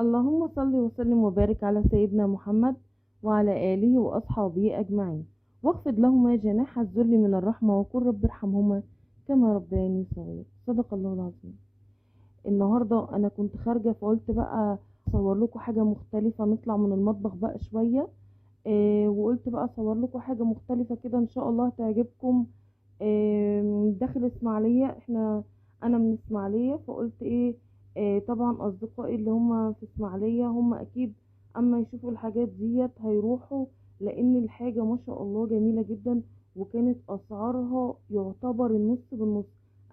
اللهم صل وسلم وبارك على سيدنا محمد وعلى آله وأصحابه أجمعين، واخفض لهما جناح الذل من الرحمة وقل رب ارحمهما كما ربياني صغير. صدق الله العظيم. النهاردة أنا كنت خارجة فقلت بقى أصور لكم حاجة مختلفة، نطلع من المطبخ بقى شوية. وقلت بقى أصور لكم حاجة مختلفة كده إن شاء الله تعجبكم. داخل إسماعيلية، أنا من إسماعيلية، فقلت طبعا اصدقائي اللي هم في اسماعيليه هم اكيد اما يشوفوا الحاجات ديت هيروحوا، لان الحاجه ما شاء الله جميله جدا، وكانت اسعارها يعتبر النص بالنص.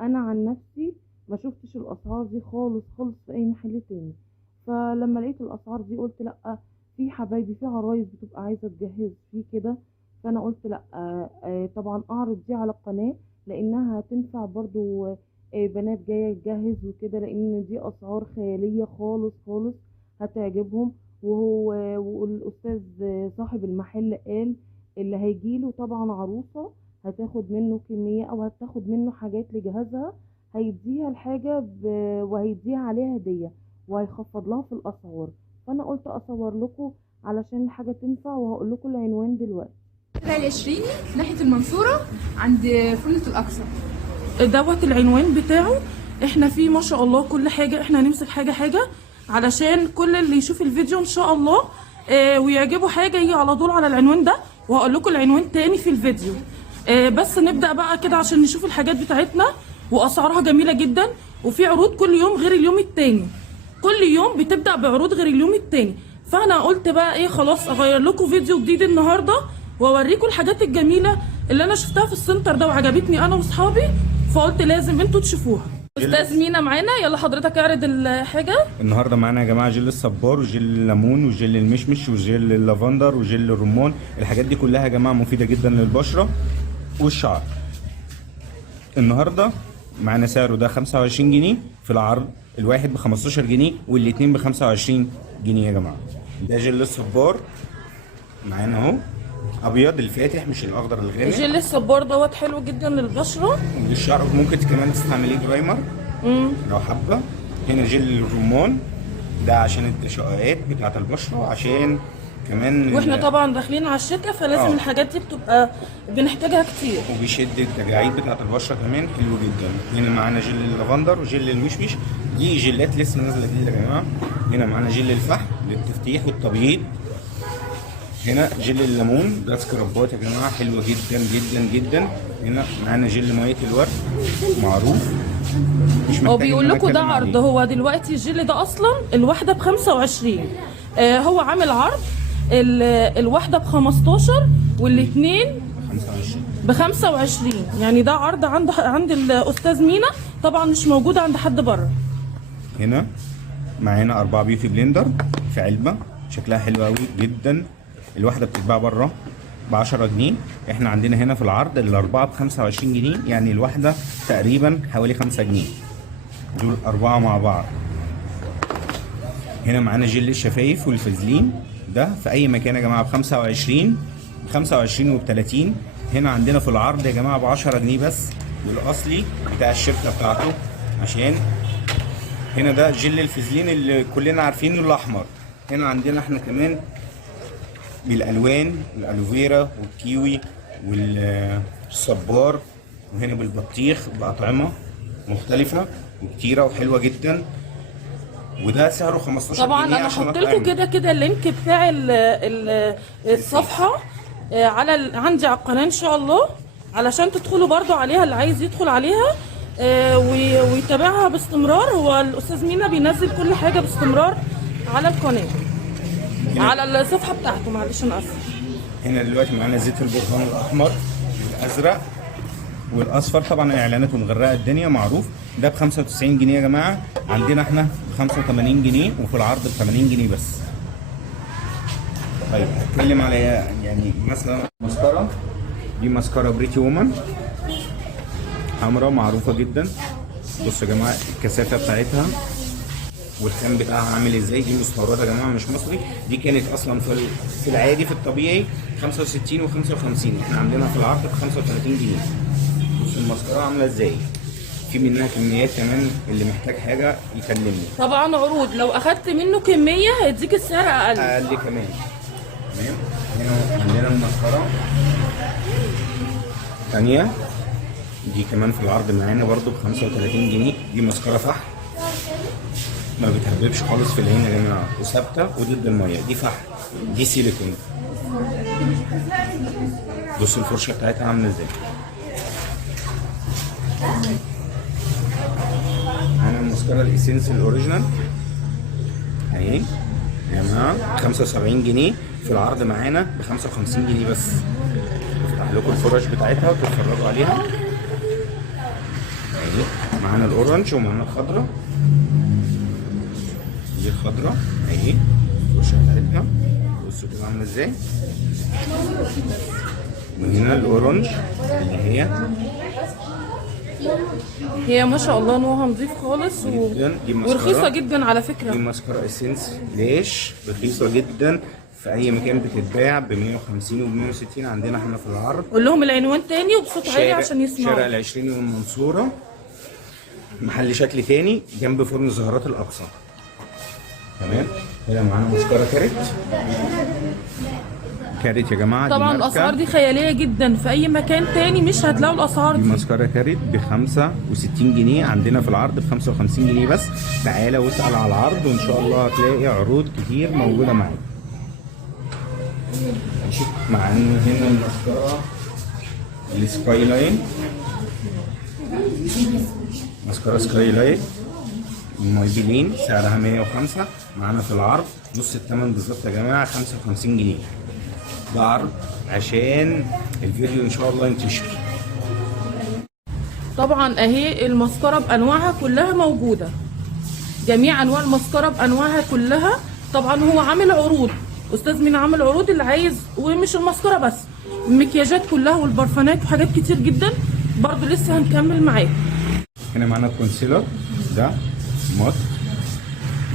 انا عن نفسي ما شفتش الاسعار دي خالص خالص في اي محل تاني. فلما لقيت الاسعار دي قلت لا، في حبايبي في عرايس بتبقى عايزه تجهز فيه كده، فانا قلت لا، طبعا اعرض دي على القناه لانها هتنفع برضو بنات جايه تجهز وكده، لان دي اسعار خياليه خالص خالص هتعجبهم. والاستاذ صاحب المحل قال اللي هيجيله طبعا عروسه هتاخد منه كميه او هتاخد منه حاجات لجهازها، هيديها الحاجه وهيديها عليها هديه وهيخفض لها في الاسعار. فانا قلت اصور لكم علشان الحاجه تنفع، وهقول لكم العنوان دلوقتي. العشريني ناحيه المنصوره عند فندق الاقصى. دوت العنوان بتاعه. احنا فيه ما شاء الله كل حاجه، احنا هنمسك حاجه حاجه علشان كل اللي يشوف الفيديو ان شاء الله ويعجبه حاجه يجي على طول على العنوان ده، وهقول لكم العنوان تاني في الفيديو. بس نبدا بقى كده عشان نشوف الحاجات بتاعتنا، واسعارها جميله جدا، وفي عروض كل يوم غير اليوم التاني، كل يوم بتبدا بعروض غير اليوم التاني. فانا قلت بقى خلاص اغير لكم فيديو جديد النهارده واوريكم الحاجات الجميله اللي انا شفتها في السنتر ده وعجبتني انا واصحابي، فقلت لازم انتوا تشوفوها. استاذ مينا معانا، يلا حضرتك اعرض الحاجه. النهارده معانا يا جماعه جل الصبار وجل الليمون وجل المشمش وجل اللافندر وجل الرمان. الحاجات دي كلها يا جماعه مفيده جدا للبشره والشعر. النهارده معانا سعره ده 25 جنيه في العرض، الواحد ب 15 جنيه والاثنين ب 25 جنيه يا جماعه. ده جل الصبار معانا اهو، ابيض الفاتح مش الاخضر الغامق. جل الصبار دوت حلو جدا للبشره للشعر، ممكن كمان تستعمليه برايمر لو حابه. هنا جل الرمان ده عشان التشققات بتاعه البشره، عشان كمان واحنا طبعا داخلين على الشتاء فلازم الحاجات دي بتبقى بنحتاجها كتير، وبيشد التجاعيد بتاعه البشره كمان، حلو جدا. هنا معانا جل اللافندر وجل المشمش، دي جلات لسه نازله جديده يا جماعه. هنا معانا جل الفحم للتفتيح والتبييض. هنا جل الليمون ده سكرابات يا جماعه حلوه جدا جدا جدا. هنا معانا جل ميه الورد معروف، مش محتاج. هو بيقول لكم ده عرض، هو دلوقتي الجل ده اصلا الواحده ب 25، هو عامل عرض الواحده ب 15 والاثنين ب 25، يعني ده عرض عند الاستاذ مينا، طبعا مش موجود عند حد بره. هنا معانا 4 بيوتي بلندر في علبه شكلها حلو قوي جدا، الواحده بتتباع بره ب 10 جنيه، احنا عندنا هنا في العرض الاربعه ب 25 جنيه، يعني الواحده تقريبا حوالي 5 جنيه، دول 4 مع بعض. هنا معانا جل الشفايف والفازلين ده في اي مكان يا جماعه ب 25 وب 30. هنا عندنا في العرض يا جماعه ب 10 جنيه بس، والاصلي بتاع الشركه بتاعته. عشان هنا ده جل الفازلين اللي كلنا عارفينه الاحمر. هنا عندنا احنا كمان بالالوان، الالوفيرا والكيوي والصبار، وهنا بالبطيخ باطعمه مختلفه وكتيره وحلوه جدا، وده سعره 15 طبعا جنيه. انا هحط لكم كده اللينك بتاع الصفحه عندي على القناه ان شاء الله، علشان تدخلوا برضو عليها اللي عايز يدخل عليها ويتابعها باستمرار. هو الاستاذ مينا بينزل كل حاجه باستمرار على القناه على الصفحه بتاعته. معلش انا اسف. هنا دلوقتي معانا زيت البرتقال الاحمر والازرق والاصفر، طبعا اعلاناته مغرقه الدنيا معروف. ده ب 95 جنيه يا جماعه، عندنا احنا ب 85 جنيه وفي العرض ب 80 جنيه بس. طيب هتكلم على يعني مثلا مسكره، دي مسكره بريتي وومن حمراء معروفه جدا. بصوا يا جماعه الكثافه بتاعتها والخام بتاعها عامل ازاي، دي مستورده يا جماعه مش مصري، دي كانت اصلا في العادي في الطبيعي 65 و55، احنا عاملينها في العرض ب 35 جنيه. بصوا المسكره عامله ازاي، في منها كميات كمان، اللي محتاج حاجه يكلمني. طبعا عروض، لو اخدت منه كميه هيديك السعر اقل كمان. تمام. هنا عندنا المسكره ثانيه، دي كمان في العرض معانا برضو ب 35 جنيه. دي مسكره فحم، ما بتهببش خالص في العين يا جماعه، وثابته وضد الميه. دي فحم، دي سيليكون. بصوا الفرشه بتاعتها عامله ازاي. معانا المسكره الاسينس الاوريجينال اهي يا جماعه 75 جنيه، في العرض معانا ب 55 جنيه بس. افتح لكم الفرش بتاعتها وتتفرجوا عليها اهي. معانا الاورنج ومعانا الخضراء، دي الخضراء اهي الفرشه بتاعتها، بصوا كده عامله ازاي. وهنا الاورنج اللي هي ما شاء الله نوعها نظيف خالص ورخيصه جدا على فكره. دي ماسكارا اسينس ليش رخيصه جدا، في اي مكان بتتباع ب 150 وب 160. عندنا احنا في العرض. قول لهم العنوان تاني وبصوت عالي عشان يسمعوا. شارع العشرين والمنصوره، محل شكل تاني جنب فرن زهرات الاقصى. تمام. هنا معانا ماسكارا كاريت يا جماعه. طبعا الاسعار دي خياليه جدا، في اي مكان تاني مش هتلاقوا الاسعار دي. ماسكارا كاريت ب 65 جنيه، عندنا في العرض ب 55 جنيه بس. تعالى واسال على العرض وان شاء الله هتلاقي عروض كتير موجوده معاك. ماشي. معانا هنا الماسكارا السكاي لاين، ماسكارا سكاي لاين المايبلين، سعرها 105. معانا في العرض نص الثمن بالظبط يا جماعه 55 جنيه. ده عرض عشان الفيديو ان شاء الله ينتشر. طبعا اهي المسكره بانواعها كلها موجوده، جميع انواع المسكره بانواعها كلها. طبعا هو عامل عروض، استاذ مين عامل عروض اللي عايز، ومش المسكره بس، المكياجات كلها والبرفانات وحاجات كتير جدا برضو لسه هنكمل معاكم. هنا معانا الكونسيلر ده مات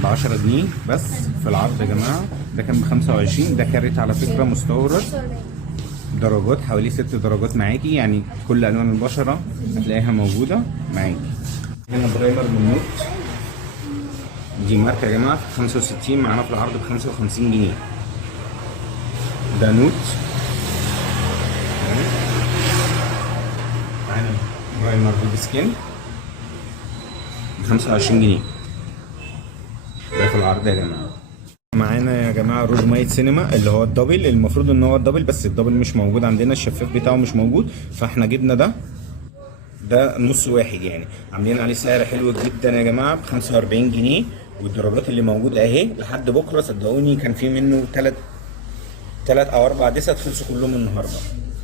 ب 10 جنيه بس في العرض يا جماعه. ده كان ب 25. ده كارت على فكره مستورد، درجات حوالي 6 درجات معاكي، يعني كل الوان البشره هتلاقيها موجوده معاكي. هنا برايمر من نوت، دي ماركه يا جماعه 65، معانا في العرض ب 55 جنيه. ده نوت. معانا برايمر بيبي سكين ب 25 جنيه، ده في العرض يا جماعه. معانا يا جماعه روج مايت سينما اللي هو الدبل، المفروض ان هو الدبل بس الدبل مش موجود عندنا، الشفاف بتاعه مش موجود، فاحنا جبنا ده نص واحد يعني. عاملين عليه سعر حلو جدا يا جماعه ب 45 جنيه. والدرجات اللي موجوده اهي لحد بكره صدقوني، كان في منه 3 أو 4 ديسات خلصوا كلهم النهارده.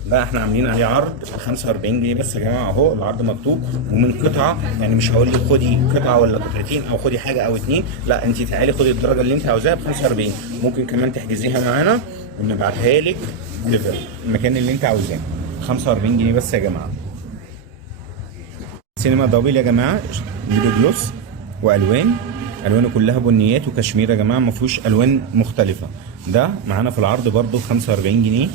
ده احنا عاملين عليه عرض ب 45 جنيه بس يا جماعه اهو. العرض مكتوب ومن قطعه، يعني مش هقول لك خدي قطعه ولا قطعتين او خدي حاجه او اتنين، لا انت تعالي خدي الدرجه اللي انت عاوزاها ب 45. ممكن كمان تحجزيها معانا ونبعتها لك ديليفري المكان اللي انت عاوزاه. 45 جنيه بس يا جماعه. سينما دبل يا جماعه، ليدو جلوس والوان، الوانه كلها بنيات وكشمير يا جماعه، ما فيهوش الوان مختلفه. ده معانا في العرض برده ب 45 جنيه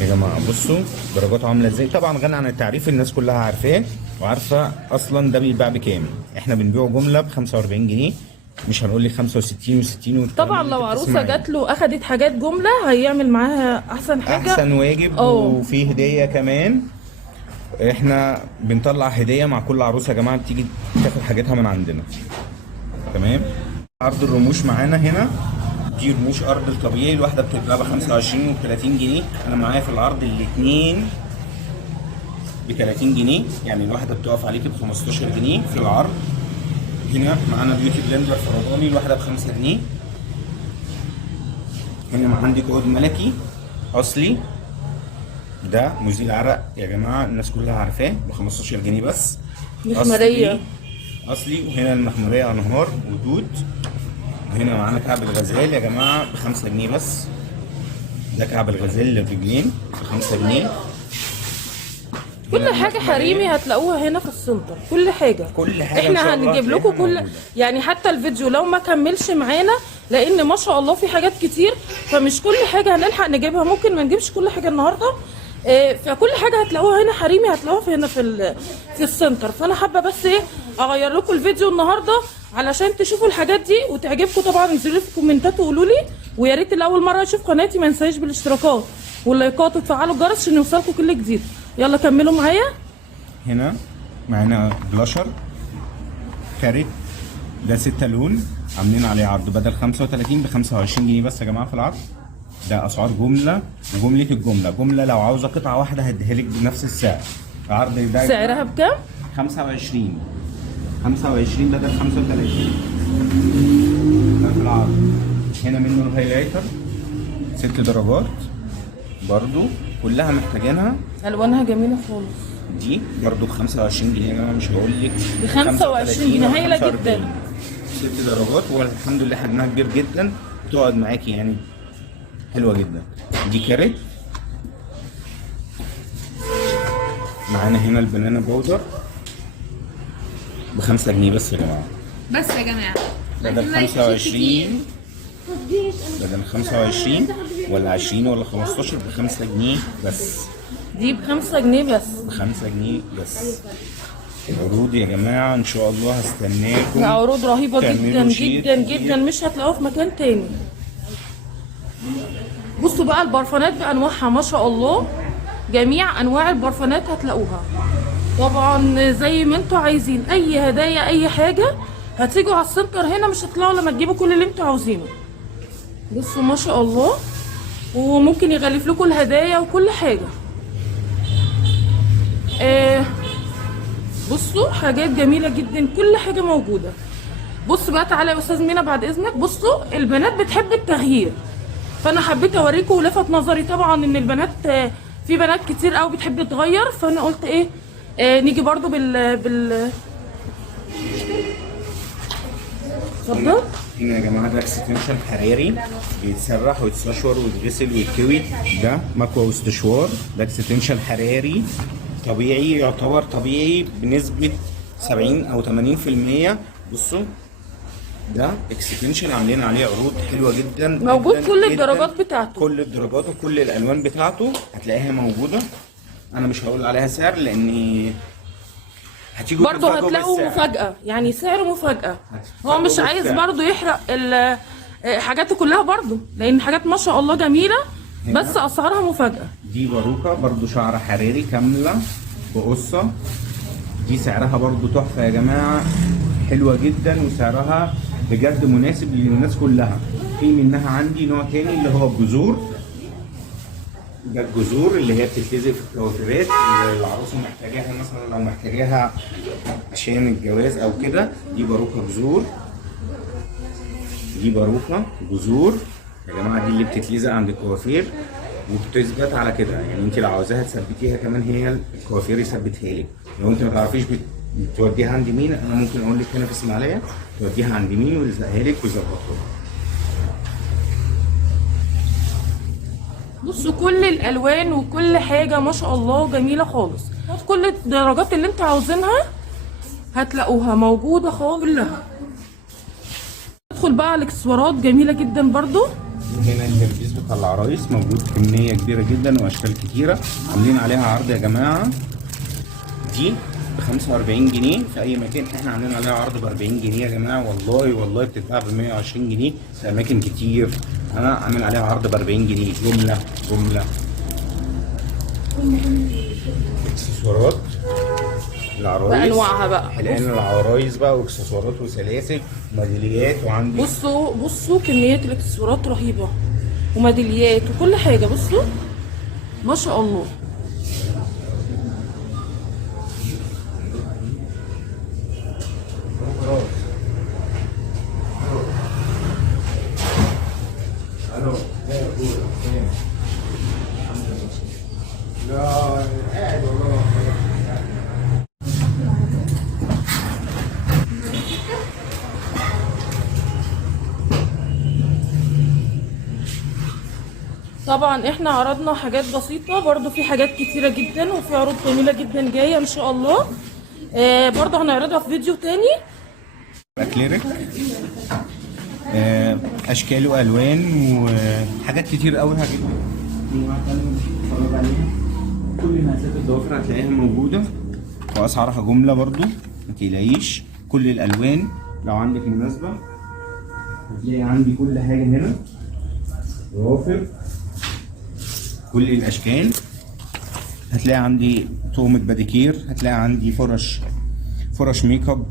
يا جماعه. بصوا درجاته عامله ازاي. طبعا غني عن التعريف، الناس كلها عارفاه وعارفه اصلا ده بيتباع بكام. احنا بنبيعه جمله ب 45 جنيه، مش هنقول لك 65 و60. طبعا لو عروسه جات له اخدت حاجات جمله هيعمل معاها احسن حاجه، احسن واجب. وفي هديه كمان، احنا بنطلع هديه مع كل عروسه يا جماعه بتيجي تاخد حاجتها من عندنا. تمام. عرض الرموش معانا هنا، دي رموش ارض الطبيعي، الواحده بتتباع ب 25 و 30 جنيه. انا معايا في العرض الاثنين ب 30 جنيه، يعني الواحده بتقف عليكي ب 15 جنيه في العرض. هنا معانا بيوتي بلندر فرداني، الواحده ب 5 جنيه. هنا عندك عود ملكي اصلي، ده مزيل عرق يا جماعه، الناس كلها عارفاه ب 15 جنيه بس. محمريه اصلي. وهنا المحمريه انهار ودود. هنا معانا كعب الغزال يا جماعه ب 5 جنيه بس. ده كعب الغزال للرجلين ب 5 جنيه. كل حاجه حريمي هتلاقوها هنا في السنتر، كل حاجه احنا هنجيب لكم كل، يعني حتى الفيديو لو ما كملش معانا لان ما شاء الله في حاجات كتير، فمش كل حاجه هنلحق نجيبها، ممكن ما نجيبش كل حاجه النهارده. فكل حاجه هتلاقوها هنا حريمي، هتلاقوها في هنا في السنتر. فانا حابه بس ايه اغير لكم الفيديو النهارده علشان تشوفوا الحاجات دي وتعجبكم. طبعا انزلوا في الكومنتات وقولوا لي، ويا ريت اللي اول مره يشوف قناتي ما ينساش بالاشتراكات واللايكات وتفعلوا الجرس عشان يوصلكم كل جديد. يلا كملوا معايا. هنا معانا بلاشر كاريت، ده 6 لون، عاملين عليه عرض بدل 35 ب 25 جنيه بس يا جماعه في العرض. ده اسعار جمله، وجمله الجمله جمله لو عاوزه قطعه واحده هديها لك بنفس السعر. العرض ده سعرها بكام؟ 25 بدل 35 ده في العرض. هنا منه الهايلايتر 6 درجات برضو كلها محتاجينها، الوانها جميله خالص. دي برضو ب 25 جنيه يا جماعه، مش هقول لك ب 25 جنيه هايله جدا. 6 درجات والحمد لله حجمها كبير جدا، بتقعد معاكي يعني حلوه جدا. دي كارت. معانا هنا البنانا باودر ب 5 جنيه بس يا جماعه، بس يا جماعه بدل 25 ولا 20 ولا 15 ب 5 جنيه بس. دي ب 5 جنيه بس، ب 5 جنيه بس. العروض يا جماعه ان شاء الله هستناكم. عروض رهيبه جدا جدا كتير. جدا، مش هتلاقوها في مكان تاني. بصوا بقى البرفانات بانواعها ما شاء الله، جميع انواع البرفانات هتلاقوها. طبعا زي ما انتوا عايزين اي هدايا اي حاجه هتيجوا على السنتر هنا، مش هتطلعوا لما تجيبوا كل اللي انتوا عاوزينه. بصوا ما شاء الله، وممكن يغلف لكم الهدايا وكل حاجه. بصوا حاجات جميله جدا، كل حاجه موجوده. بصوا بقى تعالى يا استاذ مينا بعد اذنك. بصوا البنات بتحب التغيير، فانا حبيت اوريكم ولفت نظري طبعا ان البنات في بنات كتير قوي بتحب تغير، فانا قلت ايه نيجي برضو بال اتفضل. هنا يا جماعه ده اكستنشن حراري بيتسرح ويتستشور ويتغسل ويتكوي، ده مكوى واستشوار. ده اكستنشن حراري طبيعي، يعتبر طبيعي بنسبه 70 او 80%. بصوا ده اكستنشن عاملين عليه عروض حلوه جدا، موجود جداً كل جداً. الدرجات بتاعته، كل الدرجات وكل الالوان بتاعته هتلاقيها موجوده. انا مش هقول عليها سعر لاني هتيجوا برضه تتفاجئوا هتلاقوا بالسعر. مفاجأة، يعني سعر مفاجأة. هو هتتفاجئوا مش عايز بالسعر. برضه يحرق حاجاته كلها برضه، لان حاجات ما شاء الله جميلة بس اسعارها مفاجأة. دي باروكة برضو شعر حراري كاملة بقصة، دي سعرها برضو تحفة يا جماعة، حلوة جدا وسعرها بجد مناسب للناس كلها. في منها عندي نوع تاني اللي هو الجذور، ده الجذور اللي هي بتلتزق في الكوافيرات اللي العروسة محتاجاها، مثلا لو محتاجاها عشان الجواز او كده. دي باروكة جذور، دي باروكة جذور يا جماعة، دي اللي بتتلزق عند الكوافير وبتثبت على كده. يعني انت لو عاوزاها تثبتيها كمان هي الكوافير يثبتها لك. لو انت ما تعرفيش بتوديها عند مين، انا ممكن اقول لك هنا في اسماعيليه توديها عند مين ويلزقها لك ويظبطها. بصوا كل الالوان وكل حاجة ما شاء الله جميلة خالص. كل الدرجات اللي انتوا عاوزينها هتلاقوها موجودة كلها. ندخل بقى على الاكسسوارات جميلة جدا برضو. هنا الترابيز بتاع العرايس موجود كميه كبيره جدا واشكال كتيره، عاملين عليها عرض يا جماعه. دي ب 45 جنيه في اي مكان، احنا عاملين عليها عرض ب 40 جنيه يا جماعه، والله بتتباع ب 120 جنيه في اماكن كتير. انا عامل عليها عرض ب 40 جنيه جمله. اكسسوارات العرايس بأنواعها بقى. حلقان العرايس بقى، واكسسوارات وسلاسل وميداليات. وعندي بصوا كميات الاكسسوارات رهيبة وميداليات وكل حاجة. بصوا ما شاء الله. طبعا احنا عرضنا حاجات بسيطة، برضو في حاجات كتيرة جدا وفي عروض جميلة جدا جاية ان شاء الله. برضو هنعرضها في فيديو تاني. اكليريك اشكال والوان وحاجات كتير قوي هجيبها. كل مقاسات الضوافر هتلاقيها موجوده واسعارها جمله برضو، ما تقلقيش. كل الالوان لو عندك مناسبه هتلاقي عندي كل حاجه هنا، ضوافر كل الاشكال. هتلاقي عندي طقمة باديكير، هتلاقي عندي فرش ميك اب،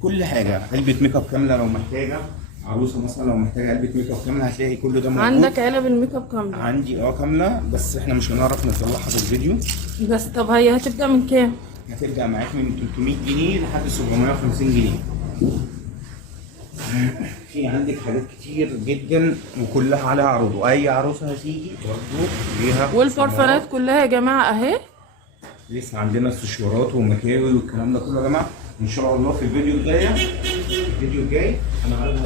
كل حاجه. علبه ميك اب كامله لو محتاجه، عروسه مثلا لو محتاجه علبه ميك اب كامله هتلاقي كل ده موجود. عندك علب الميك اب كامله؟ عندي كامله، بس احنا مش هنعرف نطلعها في الفيديو. بس طب هي هتبدا من كام؟ هترجع معاك من 300 جنيه لحد 750 جنيه. في عندك حاجات كتير جدا وكلها عليها عروض، واي عروسه هتيجي برضه ليها. والبرفانات كلها يا جماعه اهي. لسه عندنا استشوارات ومكاوي والكلام ده كله يا جماعه. ان شاء الله في الفيديو الجاي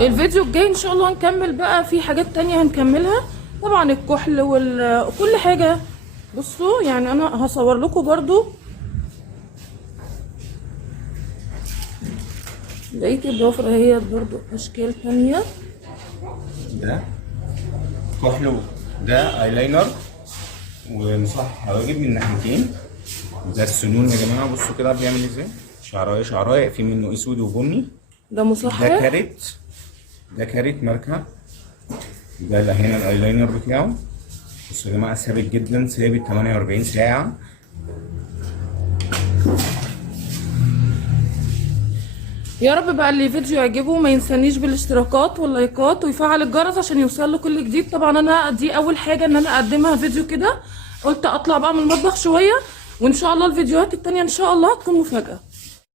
الفيديو الجاي ان شاء الله هنكمل بقى في حاجات تانية هنكملها طبعا، الكحل وكل حاجه. بصوا يعني انا هصور لكم برضو بقية الضوافر اهي برضو اشكال تانية. ده كحل، ده ايلاينر ومصحح حواجب من ناحيتين. ده السنون يا جماعه، بصوا كده بيعمل ازاي، شعرايه في منه اسود وبني. ده مصحح، ده كارت ماركه. ده هنا الايلاينر بتاعه، بصوا يا جماعه ثابت جدا، ثابت 48 ساعه. يا رب بقى اللي فيديو يعجبه ما ينسانيش بالاشتراكات واللايكات ويفعل الجرس عشان يوصل له كل جديد. طبعا انا دي اول حاجه ان انا اقدمها فيديو كده، قلت اطلع بقى من المطبخ شويه، وان شاء الله الفيديوهات التانية ان شاء الله هتكون مفاجاه.